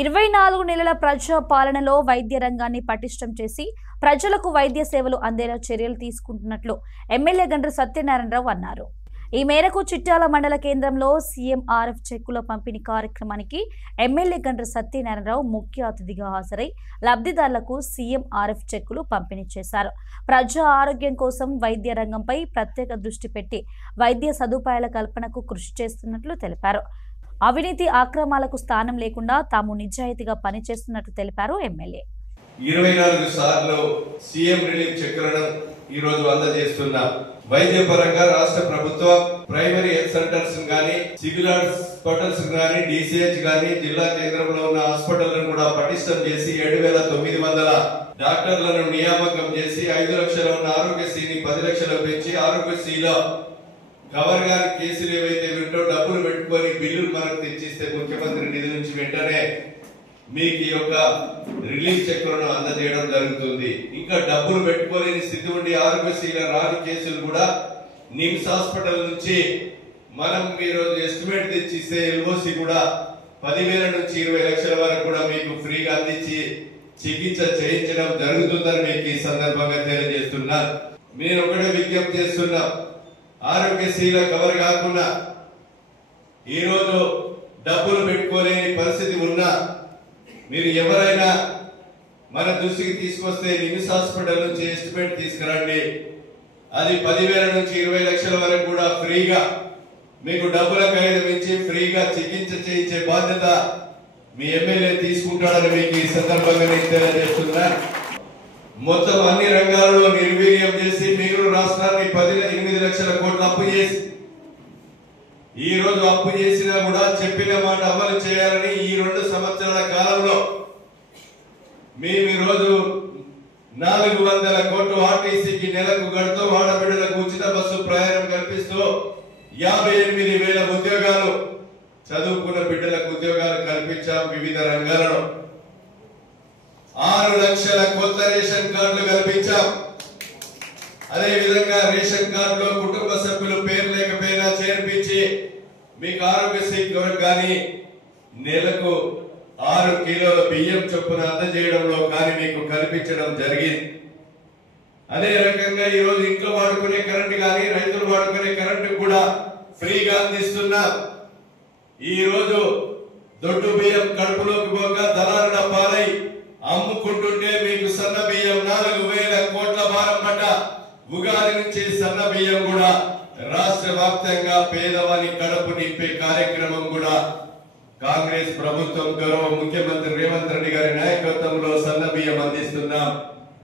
24 నెలల ప్రజా పాలనలో వైద్య రంగాన్ని పటిష్టం చేసి ప్రజలకు వైద్య సేవలు అందేలా చర్యలు తీసుకుంటున్నట్లు ఎమ్మెల్యే గండ్ర సత్యనారాయణరావు అన్నారు. ఈ మేరకు చిట్యాల మండల కేంద్రంలో సీఎంఆర్ఎఫ్ చెక్కుల పంపిణీ కార్యక్రమానికి ఎమ్మెల్యే గండ్ర సత్యనారాయణరావు ముఖ్య అతిథిగా హాజరై లబ్ధిదారులకు సీఎంఆర్ఎఫ్ చెక్కులు పంపిణీ చేశారు. ప్రజా ఆరోగ్యం కోసం వైద్య రంగంపై ప్రత్యేక దృష్టి పెట్టి వైద్య సదుపాయాల కల్పనకు కృషి చేస్తున్నట్లు తెలిపారు. అవినీతి అక్రమాలకు స్థానం లేకుండా తాము నిజాయితీగా పనిచేస్తున్నట్లు తెలిపారు ఎమ్మెల్యే. 24 సార్లు సీఎం రిలీఫ్ చెక్కులను ఈ రోజు అందజేస్తున్న వైద్య పరంగా రాష్ట్ర ప్రభుత్వం ప్రైమరీ హెల్త్ సెంటర్స్ గానీ, సివిల్ హాస్పిటల్స్ గానీ, డిసిహెచ్ గానీ, జిల్లా కేంద్రంలో ఉన్న హాస్పిటళ్లను కూడా పటిష్టం చేసి 7,900 డాక్టర్లను నియామకం చేసి 5 లక్షల ఉన్న ఆరోగ్యశ్రీని 10 లక్షలు పెంచి ఆరోగ్యశ్రీలో గవర్ గారి కేసులు ఏవైతే వింటో డబ్బులు పెట్టుకొని బిల్లులు మనకు తెచ్చిస్తే ముఖ్యమంత్రి నిధి నుంచి వెంటనే మీకు ఈ యొక్క రిలీఫ్ చెక్కులను అందజేయడం జరుగుతుంది. ఇంకా డబ్బులు పెట్టుకోలేని స్థితి ఉండి ఆరోగ్యశ్రీల రాని కేసులు కూడా నిమ్స్ హాస్పిటల్ నుంచి మనం మీరు ఎస్టిమేట్ తెచ్చిస్తే ఎల్ఓసి కూడా 10,000 నుంచి 20 లక్షల వరకు కూడా మీకు ఫ్రీగా అందించి చికిత్స చేయించడం జరుగుతుందని మీకు ఈ సందర్భంగా తెలియజేస్తున్నారు. మీరు ఒకటే విజ్ఞప్తి చేస్తున్నాం, ఆరోగ్యశ్రీల కవర్ కాకుండా ఈరోజు డబ్బులు పెట్టుకోలేని పరిస్థితి ఉన్నా మీరు ఎవరైనా మన దృష్టికి తీసుకొస్తే నిమ్స్ హాస్పిటల్ నుంచి ఎస్టిమేట్ తీసుకురండి. అది 10,000 నుంచి 20 లక్షల వరకు కూడా ఫ్రీగా మీకు డబ్బుల ఖరీదు ఇచ్చి ఫ్రీగా చికిత్స చేయించే బాధ్యత మీ ఎమ్మెల్యే తీసుకుంటాడని మీకు ఈ సందర్భంగా నేను తెలియజేస్తున్నా. మొత్తం అన్ని రంగాలలో నిర్వీర్యం చేసి మిగులు రాష్ట్రాన్ని 8 లక్షల కోట్ల అప్పు చేసి ఈ రోజు అప్పు చేసినా కూడా చెప్పిన మాట అమలు చేయాలని ఈ 2 సంవత్సరాల కాలంలో మేము ఈ రోజు 400 కోట్లు ఆర్టీసీకి నెలకు గడుతూ ఆడబిడ్డలకు ఉచిత బస్సు ప్రయాణం కల్పిస్తూ 58,000 ఉద్యోగాలు చదువుకున్న బిడ్డలకు ఉద్యోగాలు కల్పించాం. వివిధ రంగాలలో 6 లక్షల కొత్త రేషన్ కార్డులు కల్పించాం. అదే విధంగా రేషన్ కార్డులో కుటుంబ సభ్యులు పేరు లేకపోయినా చేర్పించి మీకు ఆరోగ్యశ్రీ కానీ నెలకు 6 కిలోల బియ్యం చొప్పున అందజేయడంలో కానీ మీకు కల్పించడం జరిగింది. అదే రకంగా ఈ రోజు ఇంట్లో వాడుకునే కరెంటు కానీ రైతులు వాడుకునే కరెంటు కూడా ఫ్రీగా అందిస్తున్నాం. ఈ రోజు దొడ్డు బియ్యం కడుపులోకి పోక దళారుల పాలై అమ్ముకుంటుంటే మీకు సన్న బియ్యం 4,000 కోట్ల భారం పడ్డ ఉగాది నుంచి సన్న బియ్యం కూడా రాష్ట్ర వ్యాప్తంగా పేదవాని కడుపు నింపే కార్యక్రమం కూడా కాంగ్రెస్ ప్రభుత్వం గౌరవ ముఖ్యమంత్రి రేవంత్ రెడ్డి గారి నాయకత్వంలో సన్న బియ్యం అందిస్తున్నాం.